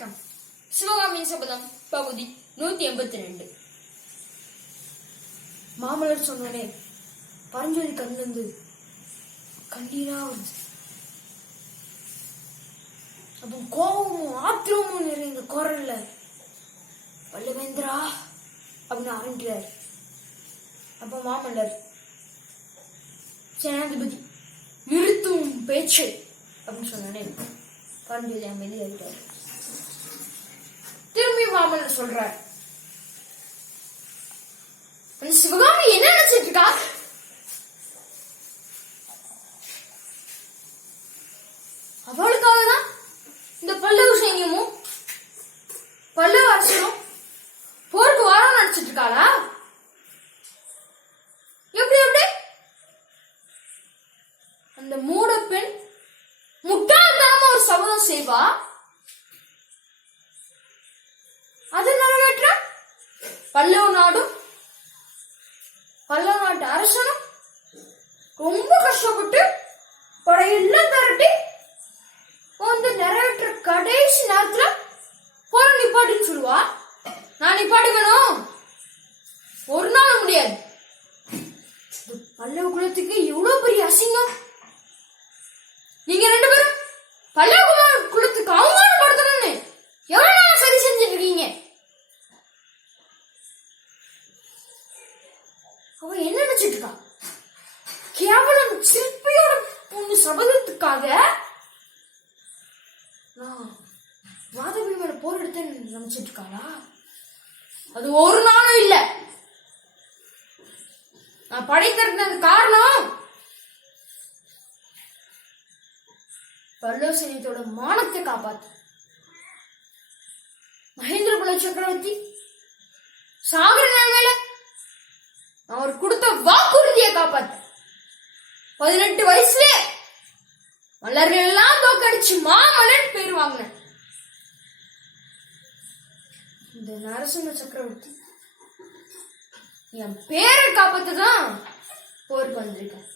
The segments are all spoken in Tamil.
வணக்கம். சிவகாமியின் சபதம் பகுதி நூத்தி எண்பத்தி ரெண்டு மாமல்லர் சொன்னனே பரஞ்சோதி கண்ணிலிருந்து கண்ணீரா வருது. அப்போ கோபமும் ஆத்திரமும் நிறைந்த குரல்ல வல்லவேந்திரா அப்படின்னு ஆரம்பிக்கிறார் அப்போ மாமல்லர் சேனாதிபதி நிறுத்தும் பேச்சு அப்படின்னு சொன்னனே பரஞ்சோதி அமைதியாகிட்டார் திரும்பி வாமன் சொல்றார். அந்த சிவகாமி என்ன நினைச்சிட்டு இருக்கா? அவளுக்காக தான் இந்த பல்லவ சைன்யமும் பல்லவ அரசரும் போருக்கு வர நினைச்சிட்டு இருக்காளா? எப்படி எப்படி? அந்த மூட பெண் முட்டாள்தனமா ஒரு சபதம் செய்வா அது நிறைவேற்ற பல்லவ நாடும் பல்லவ நாட்டு அரசனும் ரொம்ப கஷ்டப்பட்டு படையெல்லாம் திரட்டி வந்து நிறைவேற்ற கடைசி நேரத்துல போற நிப்பாட்டின்னு சொல்லுவா. நான் நிப்பாட்டிக்கணும் ஒரு நாள் முடியாது. பல்லவ குலத்துக்கு இவ்வளவு பெரிய அசிங்கம் நீங்க ரெண்டு பேரும் பல்லவ குல- குலத்துக்கு அவமானப்படுத்தணும்னு எவ்வளவு நாள் சரி செஞ்சுட்டு இருக்கீங்க அவ என்ன நினைச்சிட்டு இருக்கா கேவலம் சிற்பியோட பொண்ணு சபதத்துக்காக நான் மாதவி மேல போர் எடுத்தேன்னு நினைச்சிட்டு இருக்காளா அது ஒரு நாளும் இல்ல. நான் படை திரட்டினது காரணம் பல்லவ சைன்யத்தோட மானத்தை காப்பாத்து. மகேந்திர குல சக்கரவர்த்தி சாகர நிலைமையில அவர் கொடுத்த வாக்குறுதியை காப்பாத்து. பதினெட்டு வயசுல மலர்கள் எல்லாம் தோக்கடிச்சு மாமலன் பேர் வாங்கினேன். இந்த நரசிம்ம சக்கரவர்த்தி என் பேரை காப்பாத்து தான் போருக்கு வந்திருக்கேன்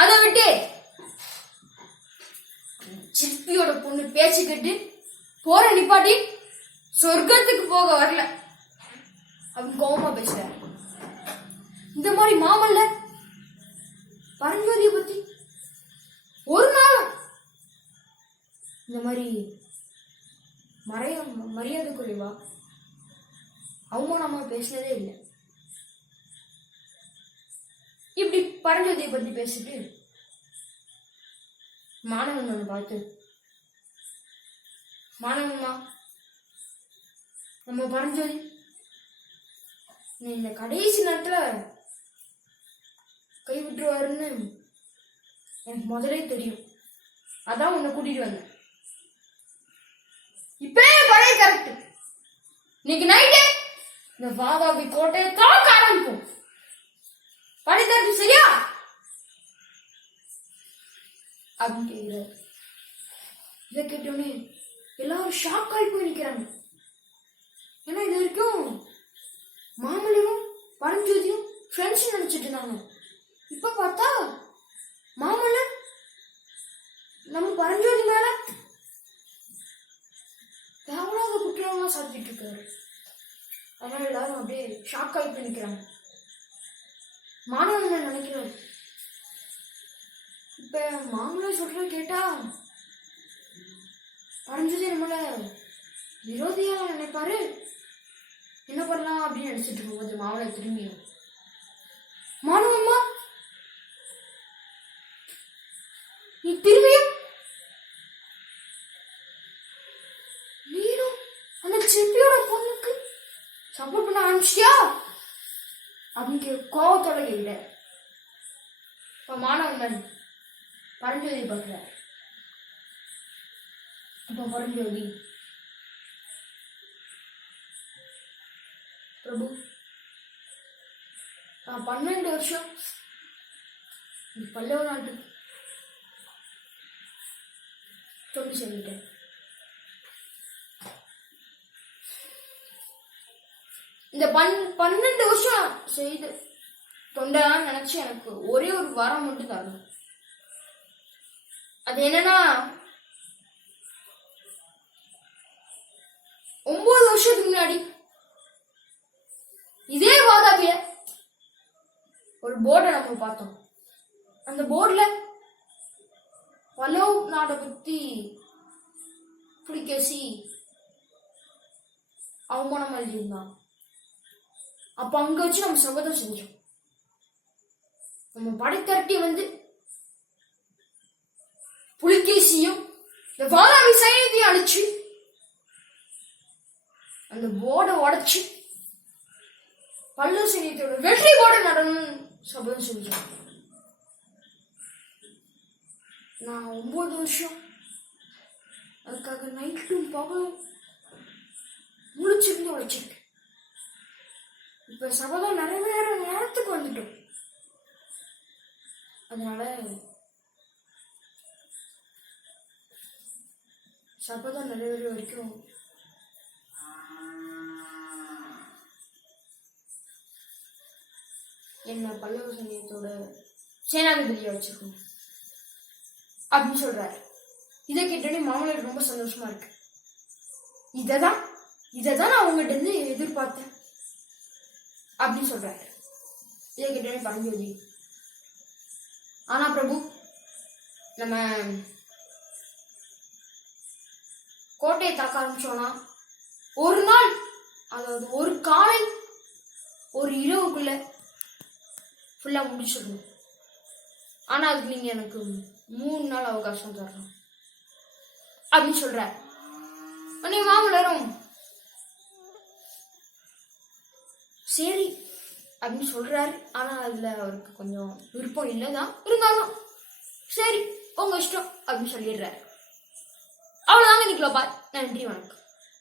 அதை விட்டு சிற்பியோட பொண்ணு பேச்சுக்கிட்டு போற நிப்பாட்டி சொர்க்கத்துக்கு போக வரல. அவன் கோபமா பேசுறாரு. இந்த மாதிரி மாமல்ல பரஞ்சு பத்தி ஒரு நாளும் இந்த மாதிரி மறைய மரியாதை குறைவா அவமானமாக பேசினதே இல்லை. இப்படி பரஞ்சோதியை பத்தி பேசிட்டு மாணவன் ஒன்று பார்த்து மாணவன்மா நம்ம பரஞ்சோதி நீ இந்த கடைசி நேரத்துல கை விட்டுருவாருன்னு எனக்கு முதலே தெரியும். அதான் உன்னை கூட்டிட்டு வந்தேன். இப்பவே பழைய கரெக்ட். இன்னைக்கு நைட்டு இந்த வாவாபி கோட்டையை தாக்க ஆரம்பிப்போம் பழைய கரெக்ட் சரியா? அப்படின்னு கேட்கிறாரு இதை கேட்டோடனே எல்லாரும் ஷாக் ஆகி போய் நிக்கிறாங்க. ஏன்னா இது வரைக்கும் மாமல்லரும் பரஞ்சோதியும் ஃப்ரெண்ட்ஸ் நினைச்சிட்டு இருந்தாங்க. இப்ப பார்த்தா மாமல்லர் நம்ம பரஞ்சோதி மேல தேவையில்லாத குற்றம்லாம் இருக்காரு? அதனால எல்லாரும் அப்படியே ஷாக் ஆகி பண்ணிக்கிறாங்க மாணவன் என்ன இப்ப சொல்ற கேட்டா பரஞ்சோதி நம்மள விரோதியா நினைப்பாரு? என்ன பண்ணலாம் அப்படின்னு நினைச்சிட்டு இருக்கும்போது மாவளை திரும்பியும் மாணவம்மா நீ திரும்பியும் கே- இல்லை. இப்போ மாணவன் பரஞ்சோதி பார்க்குறார் இப்போ பரஞ்சோதி. பிரபு நான் பன்னெண்டு வருஷம் இந்த பல்லவ நாட்டு தொண்டு செஞ்சுட்டேன். இந்த பன் பன்னெண்டு வருஷம் செய்து தொண்டெல்லாம் நினைச்சு எனக்கு ஒரே ஒரு வரம் மட்டும் தான் அது என்னன்னா ஒன்பது வருஷத்துக்கு முன்னாடி இதே வாதாபிய ஒரு போர்டை நம்ம பார்த்தோம். அந்த போர்டில் வல்லவ் நாட்டை பற்றி புலிகேசி அவமானம் எழுதியிருந்தான். அப்ப அங்க வச்சு நம்ம சபதம் செஞ்சோம் நம்ம படைத்தரட்டி வந்து புலிகேசியும் இந்த வாதாபி சைன்யத்தையும் அழிச்சு அந்த போர்டை உடைச்சு பல்லு சைன்யத்தோட வெற்றி போர்டை நடனம் சபதம் செஞ்சேன் நான் ஒன்பது வருஷம் அதுக்காக நைட்டும் பகலும் முழிச்சிருந்து உழைச்சிருக்கேன். இப்ப சபதம் நிறைவேற நேரத்துக்கு வந்துட்டோம். அதனால சபதம் நிறைவேற வரைக்கும் என்ன பல்லவ சங்கீதத்தோட சேனாதிபதியை வச்சுக்கணும் அப்படின்னு சொல்றாரு. இதை கேட்டோடனே மாமலர் ரொம்ப சந்தோஷமா இருக்கு. இததான் இததான் நான் உங்ககிட்ட இருந்து எதிர்பார்த்தேன் அப்படின்னு சொல்றாரு. இதை கேட்டோடனே பரஞ்சோதி ஆனா பிரபு நம்ம கோட்டையை தாக்க ஆரம்பிச்சோம்னா ஒரு நாள் அதாவது ஒரு காலை ஒரு இரவுக்குள்ள ஃபுல்லா முடிச்சிடணும். ஆனா அதுக்கு நீங்க எனக்கு மூணு நாள் அவகாசம் தரணும். அப்படின்னு சொல்ற. நீ மாமலரும் சரி அப்படின்னு சொல்றாரு. ஆனா அதுல அவருக்கு கொஞ்சம் விருப்பம் இல்லைதான். இருந்தாலும் சரி உங்க இஷ்டம் அப்படின்னு சொல்லிடுறாரு. அவ்வளவுதாங்க இன்னைக்கு பாய். நன்றி வணக்கம்.